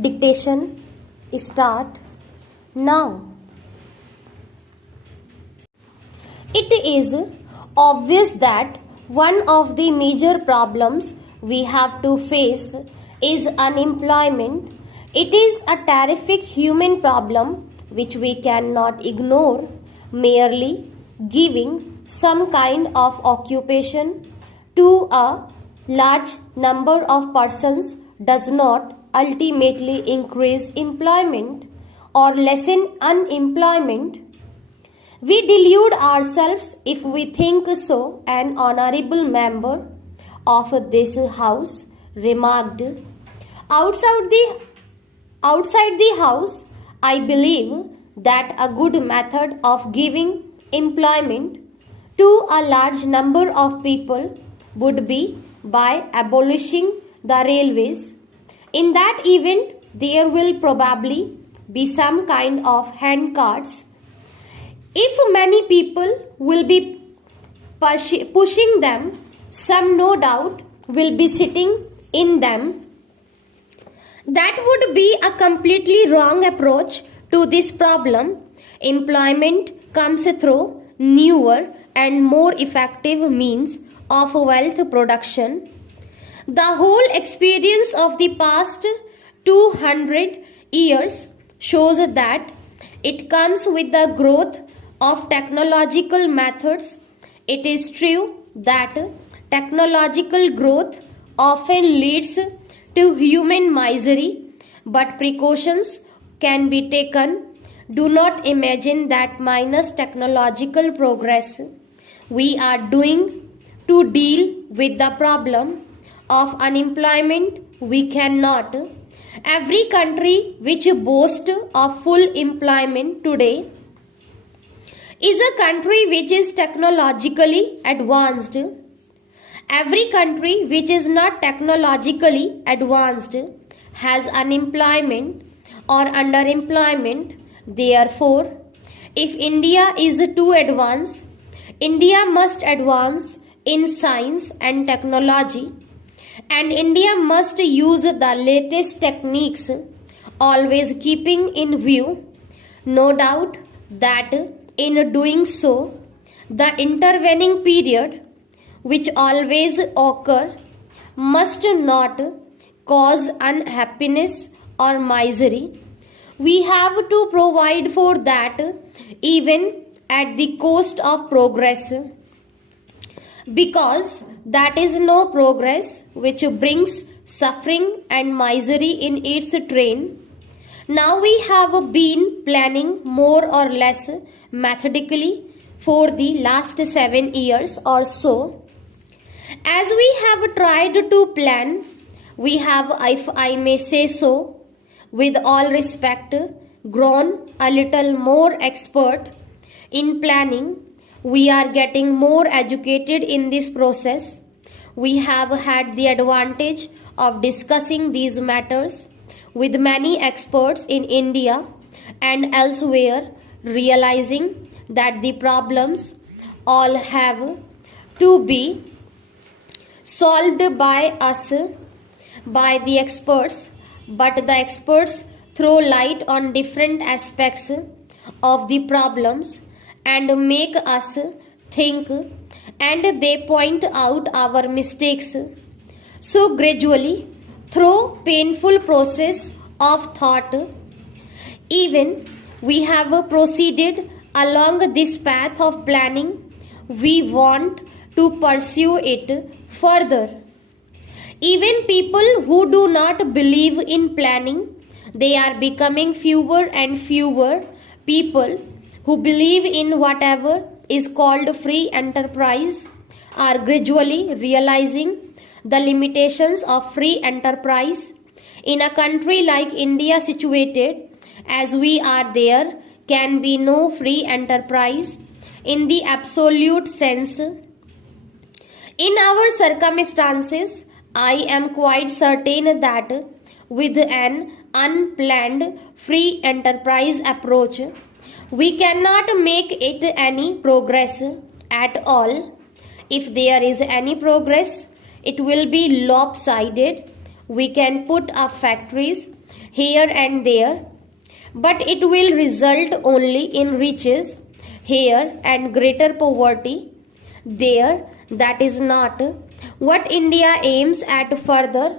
Dictation start now. It is obvious that one of the major problems we have to face is unemployment. It is a terrific human problem which we cannot ignore. Merely giving some kind of occupation to a large number of persons does not ultimately increase employment or lessen unemployment. We delude ourselves if we think so, an honorable member of this house remarked. Outside the house, I believe that a good method of giving employment to a large number of people would be by abolishing the railways. In that event, there will probably be some kind of hand carts. If many people will be pushing them, some no doubt will be sitting in them. That would be a completely wrong approach to this problem. Employment comes through newer and more effective means of wealth production. The whole experience of the past 200 years shows that it comes with the growth of technological methods. It is true that technological growth often leads to human misery, but precautions can be taken. Do not imagine that minus technological progress we are doing to deal with the problem of unemployment. We cannot. Every country which boasts of full employment today is a country which is technologically advanced. Every country which is not technologically advanced has unemployment or underemployment. Therefore, if India is too advanced, India must advance in science and technology, and India must use the latest techniques, always keeping in view, no doubt, that in doing so, the intervening period which always occur must not cause unhappiness or misery. We have to provide for that even at the cost of progress, because that is no progress which brings suffering and misery in its train. Now we have been planning more or less methodically for the last 7 years or so. As we have tried to plan, we have, if I may say so, with all respect, grown a little more expert in planning. We are getting more educated in this process. We have had the advantage of discussing these matters with many experts in India and elsewhere, realizing that the problems all have to be solved by us, by the experts, but the experts throw light on different aspects of the problems and make us think, and they point out our mistakes. So gradually, through painful process of thought, even we have proceeded along this path of planning, we want to pursue it further. Even people who do not believe in planning, they are becoming fewer and fewer. People who believe in whatever is called free enterprise are gradually realizing the limitations of free enterprise. In a country like India, situated as we are, there can be no free enterprise in the absolute sense. In our circumstances, I am quite certain that with an unplanned free enterprise approach, we cannot make it any progress at all. If there is any progress, it will be lopsided. We can put up factories here and there, but it will result only in riches here and greater poverty there. That is not what India aims at. Further,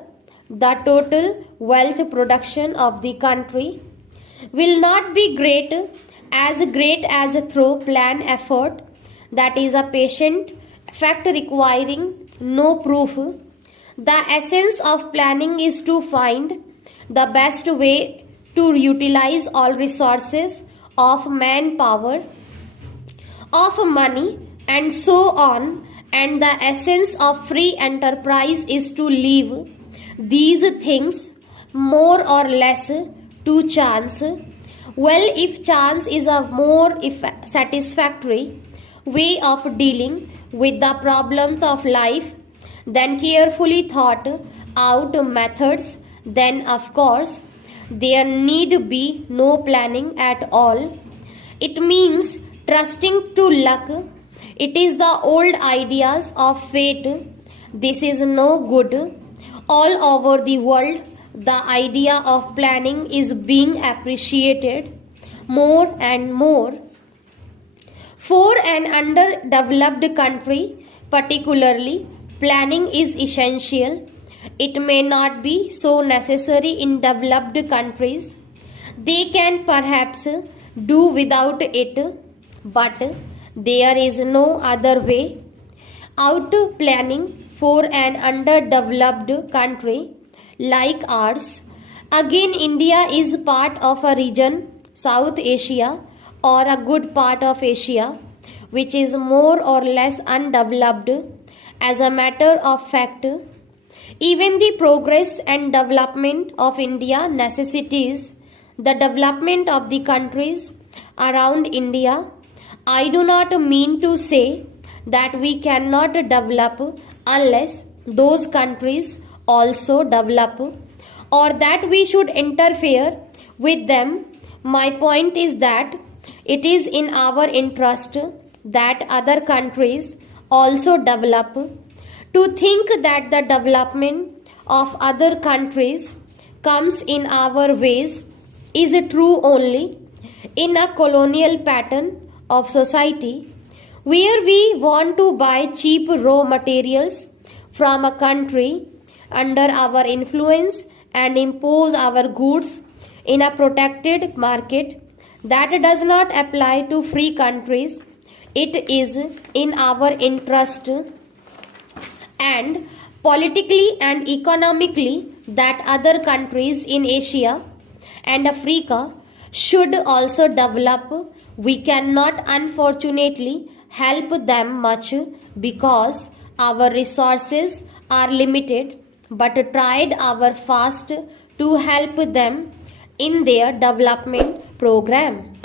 the total wealth production of the country will not be great as through plan effort, that is a patient fact requiring no proof. The essence of planning is to find the best way to utilize all resources of manpower, of money, and so on. And the essence of free enterprise is to leave these things more or less to chance. Well, if chance is a more satisfactory way of dealing with the problems of life than carefully thought out methods, then of course there need be no planning at all. It means trusting to luck. It is the old ideas of fate. This is no good. All over the world, the idea of planning is being appreciated more and more. For an underdeveloped country, particularly, planning is essential. It may not be so necessary in developed countries. They can perhaps do without it, but there is no other way out. Planning for an underdeveloped country like ours. Again, India is part of a region, South Asia, or a good part of Asia, which is more or less undeveloped. As a matter of fact, even the progress and development of India necessitates the development of the countries around India. I do not mean to say that we cannot develop unless those countries also develop, or that we should interfere with them. My point is that it is in our interest that other countries also develop. To think that the development of other countries comes in our ways is true only in a colonial pattern of society where we want to buy cheap raw materials from a country under our influence and impose our goods in a protected market. That does not apply to free countries. It is in our interest and politically and economically that other countries in Asia and Africa should also develop. We cannot unfortunately help them much because our resources are limited, but tried our best to help them in their development program.